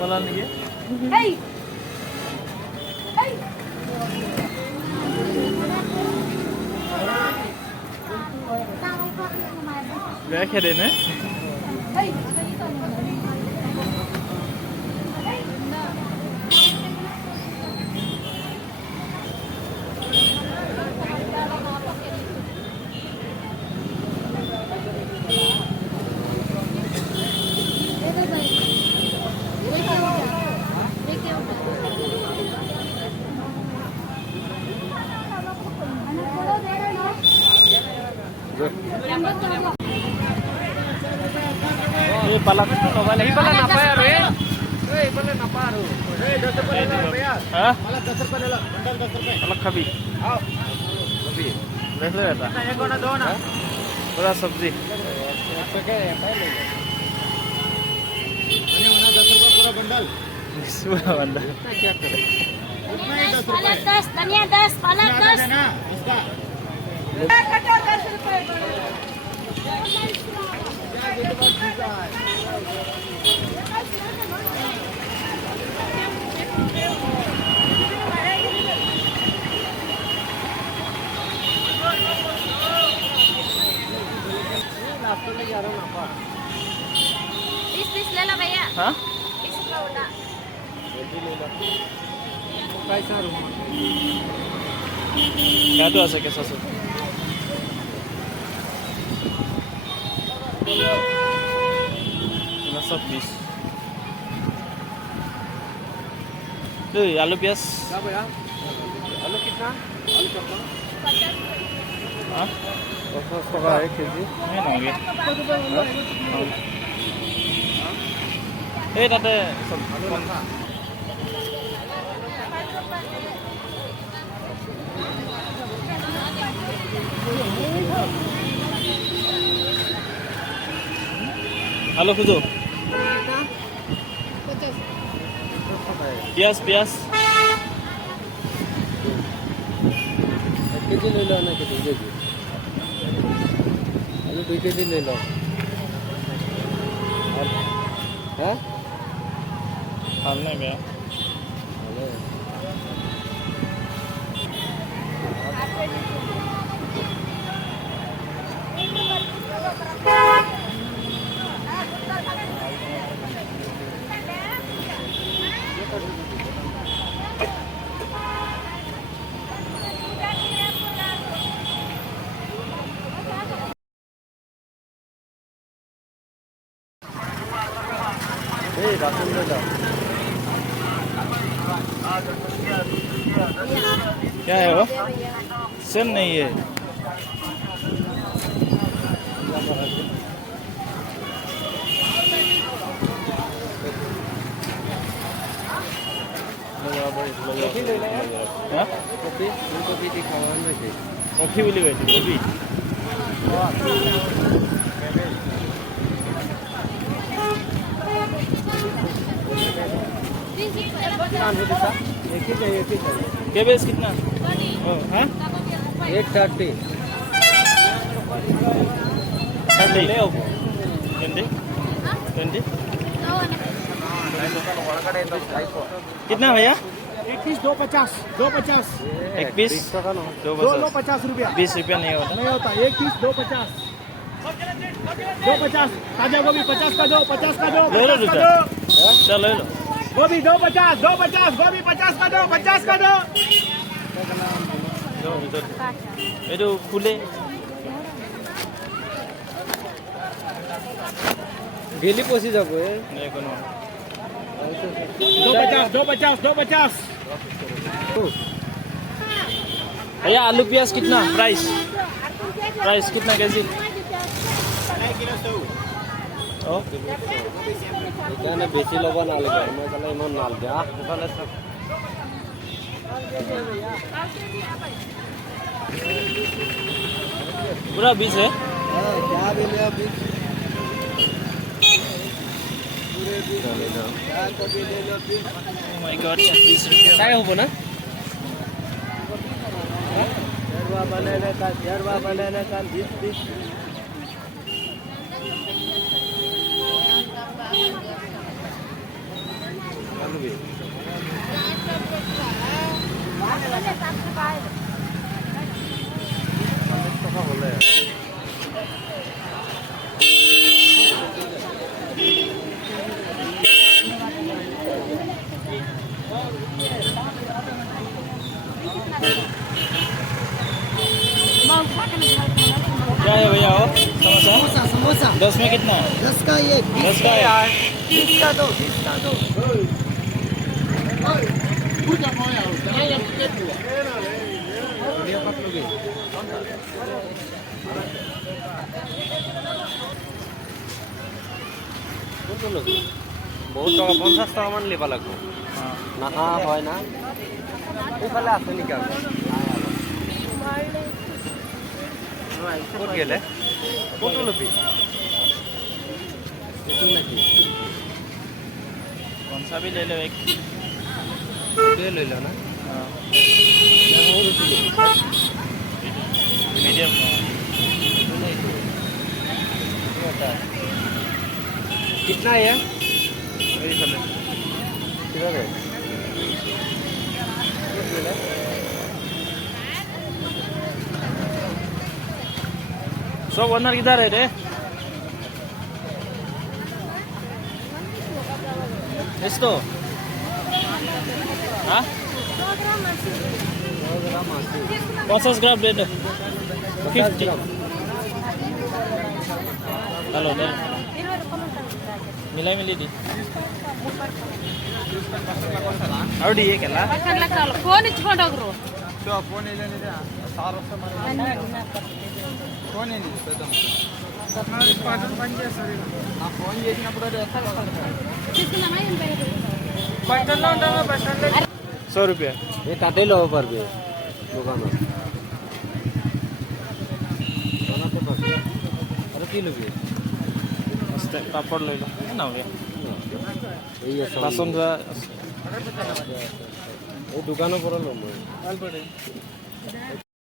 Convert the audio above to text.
Wala lagi. Hey! Hey! Gaya kaya din eh? Hey! Ini palak mobile. Ini pala napayar eh. Eh, pala naparo. Eh, 10 rupiah na rupiah. Hah? Palak 10 rupiah na lang. Bandal 10 rupiah. Palak khabi. आओ. अभी. देख ले बेटा. एक gonna दो ना. पूरा सब्जी. अच्छा क्या है? पहले. मैंने मना 10 रुपया पूरा बंडल. पूरा बंदा. क्या करे? उतना ही 10 रुपया. पालक 10, धनिया 10, पालक 10. ना इसका. कटो 10 रुपए. बीस ले लो भैया. Hah? 20 का होता. कैसा room? Kaya tu asa ke sasu. Nasa bis. Tuh, आलू प्याज. क्या भैया? आलू कितना? आलू कितना? हाँ? 50 टका 1 KG. Ini nongge. Eh, tadi. आलू रखा. आलू खुदो. प्याज प्याज. 1 केजी ले लो ना 2 केजी. आलू 2 केजी ले लो. हाँ? हाल नहीं गया. ए राशन ले लो. क्या है वो? सेम नहीं है. कॉफी ले ले यार. हाँ? कॉफी दिखावा में थे. कॉफी भी ले गए थे. कॉफी. एक ही चाहिए. कैबेज कितना? हाँ? 130. 30 ले आओ. 20? 20? कितना भैया? एक पीस 250. 250. एक पीस? 250 रुपया. 20 रुपया नहीं होता. नहीं होता. एक पीस 250. 250. ताजा गोभी 50 का दो. 50 का दो. ले लो 50 का दूसरा. दो. चल ले लो. गोभी 250. 250. गोभी 50 का दो. 50 का दो. ये जो खुले गेली पोसी जाबो. देखो ना. 250. 250. 250. भैया आलू प्याज कितना प्राइस? प्राइस कितना केजी? ओ এখানে বেশি লবণ আলু গরমে গেলে ইমন নাল দে. ওখানে पूरा 20 है. क्या भी ले अभी. Oh my god, 20 रुपया. काय हो ना. जरवा बनाने का 20. भी टका बोले क्या है भैया वो समोसा? समोसा 10 में कितना? 10 का ये 10 का है। 20 का दो 20 का दो बहुत टका 50 टका मान लेबा लागबो नाहा হয় না এইফালে আছে নেকি আৰু ক'ত গেলে ক'ত লবি এইটো নাকি कौन सा भी ले लो एक। দে লৈ ল না मीडियम कितना है वही चले। कितना है सो ओनर किधर है रे? इसको हाँ 50 ग्राम ले लो 50। हेलो ले मिलाई मिली दी और डी एक है ಫೋನ್ ಇಚ್ಕೊಂಡೋಗ್ರು ₹100। ये काटे लो पर भी दुकान में अरे किलो भी मस्त पापड़ ले लो ना हो गया यही है बासन का ये दुकानों पर लो